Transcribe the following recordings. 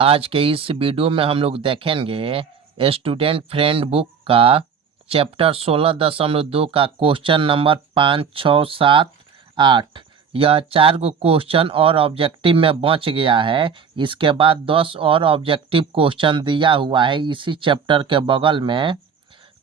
आज के इस वीडियो में हम लोग देखेंगे स्टूडेंट फ्रेंड बुक का चैप्टर 16.2 का क्वेश्चन नंबर 5, 6, 7, 8। यह 4 गो क्वेश्चन और ऑब्जेक्टिव में बच गया है। इसके बाद 10 और ऑब्जेक्टिव क्वेश्चन दिया हुआ है इसी चैप्टर के बगल में,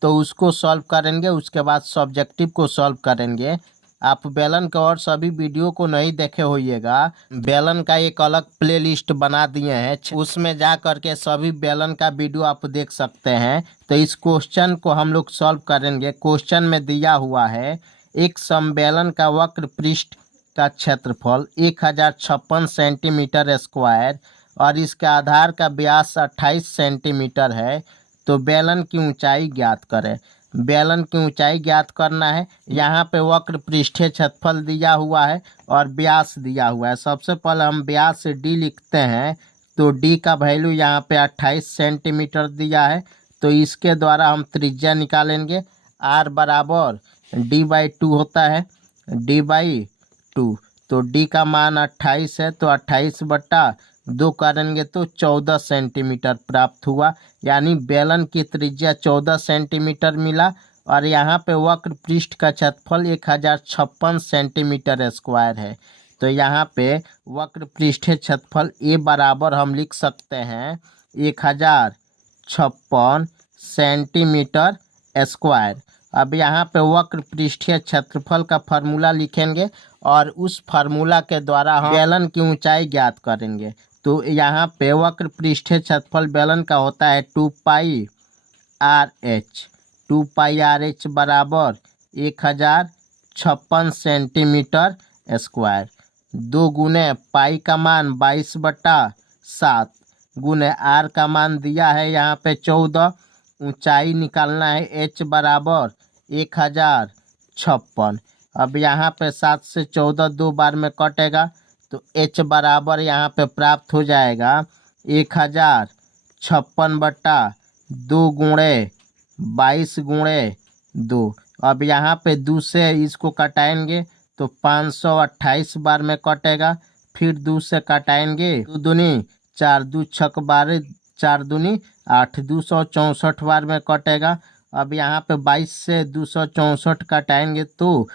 तो उसको सॉल्व करेंगे। उसके बाद सब्जेक्टिव को सॉल्व करेंगे। आप बेलन के और सभी वीडियो को नहीं देखे होइएगा। बेलन का एक अलग प्लेलिस्ट बना दिए हैं, उसमें जा करके सभी बेलन का वीडियो आप देख सकते हैं। तो इस क्वेश्चन को हम लोग सॉल्व करेंगे। क्वेश्चन में दिया हुआ है एक समबेलन का वक्र पृष्ठ का क्षेत्रफल 1056 सेंटीमीटर स्क्वायर और इसके आधार का व्यास 28 सेंटीमीटर है, तो बेलन की ऊंचाई ज्ञात करें। बेलन की ऊंचाई ज्ञात करना है। यहाँ पे वक्र पृष्ठीय क्षेत्रफल दिया हुआ है और व्यास दिया हुआ है। सबसे पहले हम व्यास डी लिखते हैं, तो डी का वैल्यू यहाँ पे 28 सेंटीमीटर दिया है, तो इसके द्वारा हम त्रिज्या निकालेंगे। आर बराबर D/2 होता है, D/2। तो डी का मान 28 है, तो 28/2 करेंगे तो 14 सेंटीमीटर प्राप्त हुआ। यानी बेलन की त्रिज्या 14 सेंटीमीटर मिला। और यहाँ पे वक्र पृष्ठ का क्षेत्रफल 1056 सेंटीमीटर स्क्वायर है। तो यहाँ पे वक्र पृष्ठीय क्षेत्रफल ए बराबर हम लिख सकते हैं 1056 सेंटीमीटर स्क्वायर। अब यहाँ पे वक्र पृष्ठीय क्षेत्रफल का फार्मूला लिखेंगे और उस फार्मूला के द्वारा हम बेलन की ऊंचाई ज्ञात करेंगे। तो यहाँ पे वक्र पृष्ठीय क्षेत्रफल बेलन का होता है 2πRh। 2πRh बराबर 1056 सेंटीमीटर स्क्वायर। 2 गुने पाई का मान 22/7 गुने आर का मान दिया है यहाँ पे 14। ऊंचाई निकालना है h बराबर 1056। अब यहाँ पे 7 से 14 2 बार में कटेगा, तो h बराबर यहाँ पे प्राप्त हो जाएगा 1056/2 गुणे 22 गुणे 2। अब यहाँ पे 2 से इसको कटाएंगे तो 528 बार में कटेगा। फिर 2 से कटाएंगे 2 दूनी 4, 2 छक 12, 4 दूनी 8, 264 बार में कटेगा। अब यहाँ पे 22 से 264 कटाएंगे तो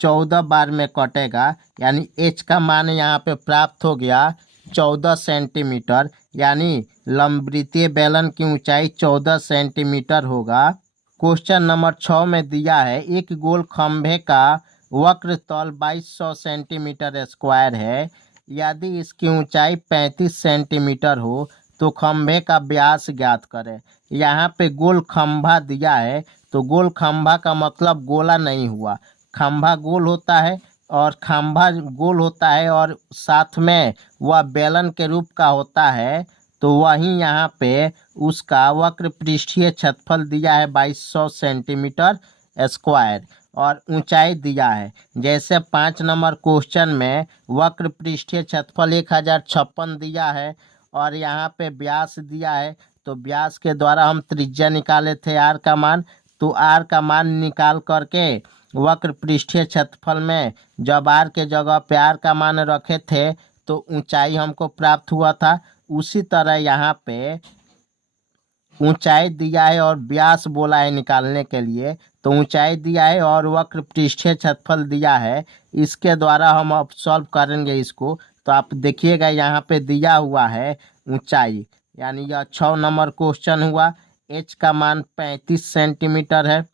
14 बार में कटेगा। यानी h का मान यहाँ पे प्राप्त हो गया 14 सेंटीमीटर। यानी लंबवृत्तीय बेलन की ऊंचाई 14 सेंटीमीटर होगा। क्वेश्चन नंबर 6 में दिया है एक गोल खंभे का वक्र तल 2200 सेंटीमीटर स्क्वायर है। यदि इसकी ऊंचाई 35 सेंटीमीटर हो तो खंभे का व्यास ज्ञात करें। यहाँ पे गोल खंभा दिया है, तो गोल खंभा का मतलब गोला नहीं हुआ। खंभा गोल होता है और खंभा गोल होता है और साथ में वह बेलन के रूप का होता है। तो वहीं यहाँ पे उसका वक्र पृष्ठीय क्षेत्रफल दिया है 2200 सेंटीमीटर स्क्वायर और ऊंचाई दिया है। जैसे 5 नंबर क्वेश्चन में वक्र पृष्ठीय क्षेत्रफल 1056 दिया है और यहाँ पे व्यास दिया है, तो व्यास के द्वारा हम त्रिज्या निकाले थे आर का मान। तो आर का मान निकाल करके वक्र पृष्ठीय क्षेत्रफल में जब आर के जगह पे आर का मान रखे थे तो ऊंचाई हमको प्राप्त हुआ था। उसी तरह यहाँ पे ऊंचाई दिया है और व्यास बोला है निकालने के लिए, तो ऊंचाई दिया है और वक्र पृष्ठीय क्षेत्रफल दिया है। इसके द्वारा हम अब सॉल्व करेंगे इसको। तो आप देखिएगा यहाँ पे दिया हुआ है ऊंचाई, यानी यह 6 नंबर क्वेश्चन हुआ। h का मान 35 सेंटीमीटर है,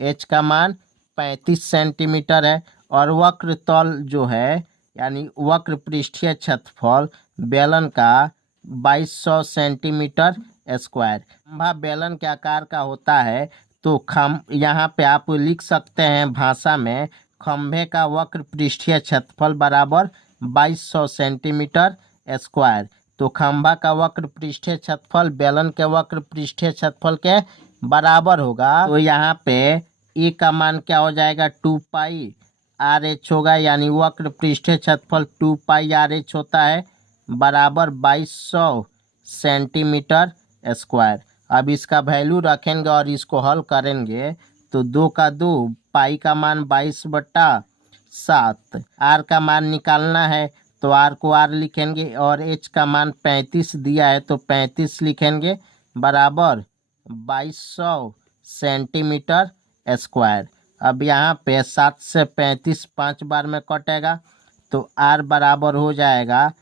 h का मान 35 सेंटीमीटर है और वक्र तल जो है यानी वक्र पृष्ठीय क्षेत्रफल बेलन का 2200 सेंटीमीटर स्क्वायर। खंभा बेलन के आकार का होता है, तो यहाँ पे आप लिख सकते हैं भाषा में खंभे का वक्र पृष्ठीय क्षेत्रफल बराबर 2200 सेंटीमीटर स्क्वायर। तो खंभा का वक्र पृष्ठीय क्षेत्रफल बेलन के वक्र पृष्ठीय क्षेत्रफल के बराबर होगा। तो यहाँ पे ए का मान क्या हो जाएगा 2πRh होगा, यानी वक्र पृष्ठीय क्षेत्रफल 2πRh होता है बराबर 2200 सेंटीमीटर स्क्वायर। अब इसका वैल्यू रखेंगे और इसको हल करेंगे तो 2 का 2, पाई का मान 22/7, आर का मान निकालना है तो आर को आर लिखेंगे और एच का मान 35 दिया है तो 35 लिखेंगे बराबर 2200 सेंटीमीटर स्क्वायर। अब यहाँ पे 7 से 35 5 बार में कटेगा तो आर बराबर हो जाएगा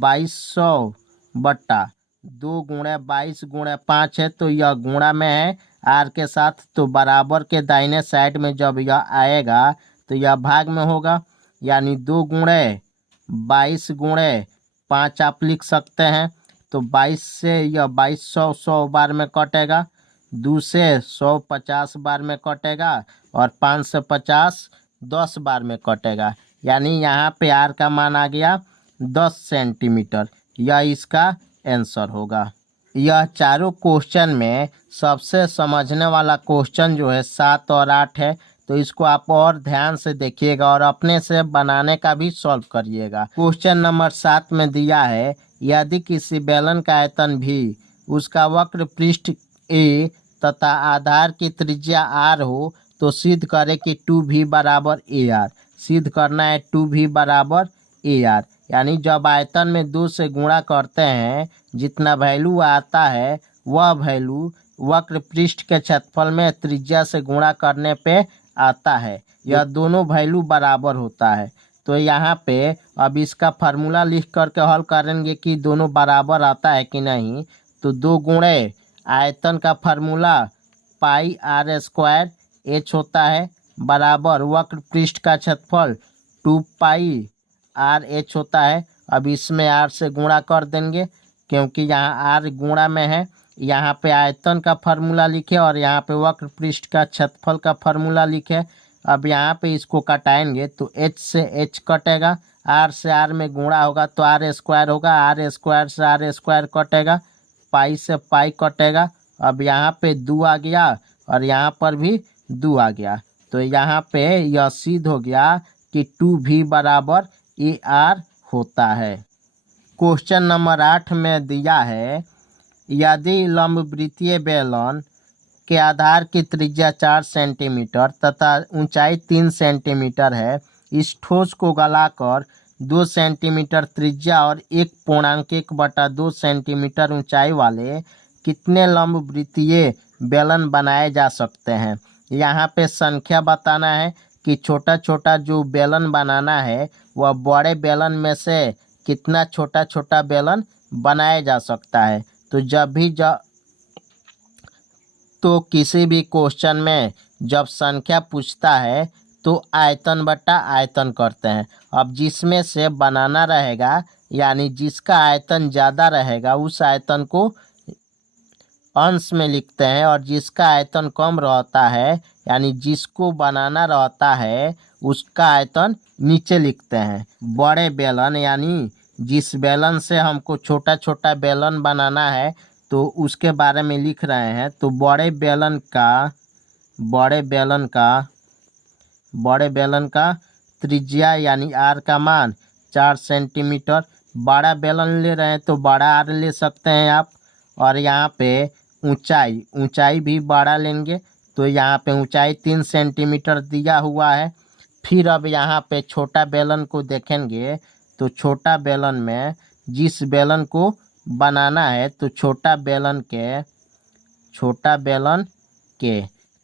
2200 बट्टा 2 गुणे 22 गुणे 5 है तो यह गुणा में है आर के साथ, तो बराबर के दाहिने साइड में जब यह आएगा तो यह भाग में होगा, यानी 2 गुणे 22 गुणे 5 आप लिख सकते हैं। तो 22 से यह 2200 100 बार में कटेगा, 2 से 100 50 बार में कटेगा और 5 से 50 10 बार में कटेगा, यानी यहाँ पे आर का मान आ गया 10 सेंटीमीटर। यह इसका आंसर होगा। यह चारों क्वेश्चन में सबसे समझने वाला क्वेश्चन जो है 7 और 8 है, तो इसको आप और ध्यान से देखिएगा और अपने से बनाने का भी सॉल्व करिएगा। क्वेश्चन नंबर 7 में दिया है यदि किसी बेलन का आयतन भी उसका वक्र पृष्ठ ए तथा आधार की त्रिज्या आर हो तो सिद्ध करें कि 2v बराबर ए आर। सिद्ध करना है 2v बराबर ए आर, यानी जब आयतन में 2 से गुणा करते हैं जितना वैल्यू आता है वह वैल्यू वक्र पृष्ठ के क्षेत्रफल में त्रिज्या से गुणा करने पे आता है। यह दोनों वैल्यू बराबर होता है। तो यहाँ पे अब इसका फार्मूला लिख करके हल करेंगे कि दोनों बराबर आता है कि नहीं। तो 2 गुणे आयतन का formula pi r square H होता है बराबर वक्र पृष्ठ का क्षेत्रफल 2 पाई आर एच होता है। अब इसमें आर से गुणा कर देंगे क्योंकि यहाँ आर गुणा में है। यहाँ पे आयतन का फार्मूला लिखे और यहाँ पे वक्र पृष्ठ का क्षेत्रफल का फार्मूला लिखे। अब यहाँ पे इसको कटाएंगे तो एच से एच कटेगा, आर से आर में गुणा होगा तो आर स्क्वायर होगा, आर स्क्वायर से आर स्क्वायर कटेगा, पाई से पाई कटेगा। अब यहाँ पे 2 आ गया और यहाँ पर भी 2 आ गया, तो यहाँ पे यह सिद्ध हो गया कि 2v बराबर ए आर होता है। क्वेश्चन नंबर 8 में दिया है यदि लंबवृत्तीय बेलन के आधार की त्रिज्या 4 सेंटीमीटर तथा ऊंचाई 3 सेंटीमीटर है, इस ठोस को गलाकर 2 सेंटीमीटर त्रिज्या और 1.1/2 सेंटीमीटर ऊंचाई वाले कितने लंबवृत्तीय बेलन बनाए जा सकते हैं। यहाँ पे संख्या बताना है कि छोटा छोटा जो बेलन बनाना है वह बड़े बेलन में से कितना छोटा छोटा बेलन बनाया जा सकता है। तो किसी भी क्वेश्चन में जब संख्या पूछता है तो आयतन बटा आयतन करते हैं। अब जिसमें से बनाना रहेगा यानी जिसका आयतन ज़्यादा रहेगा उस आयतन को अंश में लिखते हैं और जिसका आयतन कम रहता है यानी जिसको बनाना रहता है उसका आयतन नीचे लिखते हैं। बड़े बेलन यानी जिस बेलन से हमको छोटा छोटा बेलन बनाना है तो उसके बारे में लिख रहे हैं। तो बड़े बेलन का त्रिज्या यानी आर का मान 4 सेंटीमीटर। बड़ा बेलन ले रहे हैं तो बड़ा आर ले सकते हैं आप। और यहाँ पे ऊंचाई भी बड़ा लेंगे तो यहाँ पे ऊंचाई 3 सेंटीमीटर दिया हुआ है। फिर अब यहाँ पे छोटा बेलन को देखेंगे तो छोटा बेलन में जिस बेलन को बनाना है तो छोटा बेलन के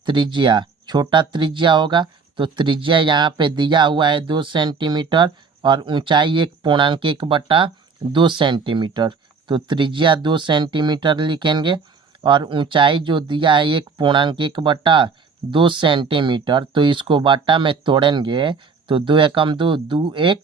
त्रिज्या छोटा त्रिज्या होगा। तो त्रिज्या यहाँ पे दिया हुआ है 2 सेंटीमीटर और ऊंचाई 1.1/2 सेंटीमीटर। तो त्रिज्या 2 सेंटीमीटर लिखेंगे और ऊंचाई जो दिया है 1.1/2 सेंटीमीटर। तो इसको बट्टा में तोड़ेंगे तो 2 एकम 2 2 1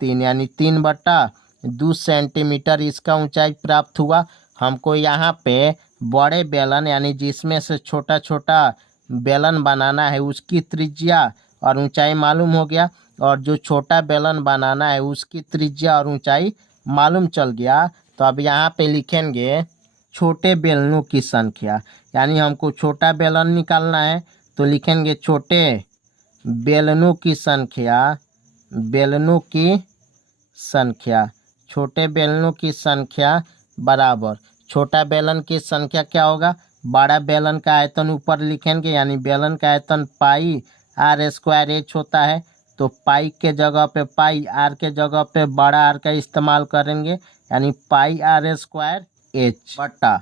3 यानी 3/2 सेंटीमीटर इसका ऊंचाई प्राप्त हुआ। हमको यहाँ पे बड़े बेलन यानी जिसमें से छोटा छोटा बेलन बनाना है उसकी त्रिज्या और ऊंचाई मालूम हो गया और जो छोटा बेलन बनाना है उसकी त्रिज्या और ऊंचाई मालूम चल गया। तो अब यहाँ पे लिखेंगे छोटे बेलनों की संख्या, यानी हमको छोटा बेलन निकालना है तो लिखेंगे छोटे बेलनों की संख्या बराबर छोटा बेलन की संख्या क्या होगा, बड़ा बेलन का आयतन ऊपर लिखेंगे यानी बेलन का आयतन पाई आर स्क्वायर एच होता है। तो पाई के जगह पे पाई, आर के जगह पे बड़ा आर का इस्तेमाल करेंगे, यानी पाई आर स्क्वायर एच बटा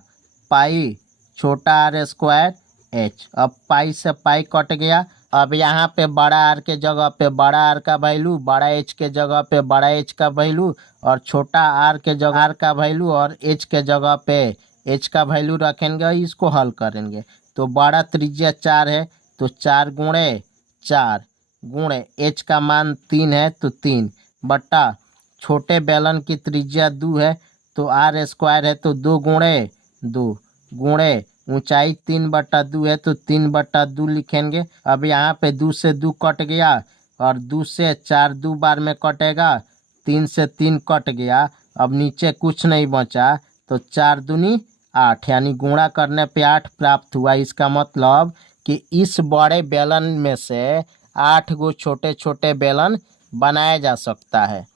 पाई छोटा आर स्क्वायर एच। अब पाई से पाई कट गया। अब यहाँ पे बड़ा आर के जगह पे बड़ा आर का वैल्यू, बड़ा एच के जगह पे बड़ा एच का वैल्यू, और छोटा आर के जगह आर का वैल्यू और एच के जगह पे एच का वैल्यू रखेंगे। इसको हल करेंगे तो बड़ा त्रिज्या 4 है तो 4 गुणे 4 गुणे एच का मान 3 है तो 3 बटा छोटे बेलन की त्रिज्या 2 है तो आर स्क्वायर है तो 2 गुणे 2 गुणे ऊंचाई 3/2 है तो 3/2 लिखेंगे। अब यहाँ पे 2 से 2 कट गया और 2 से 4 2 बार में कटेगा, 3 से 3 कट गया। अब नीचे कुछ नहीं बचा तो 4 दूनी 8, यानी गुणा करने पे 8 प्राप्त हुआ। इसका मतलब कि इस बड़े बेलन में से 8 गो छोटे छोटे बेलन बनाया जा सकता है।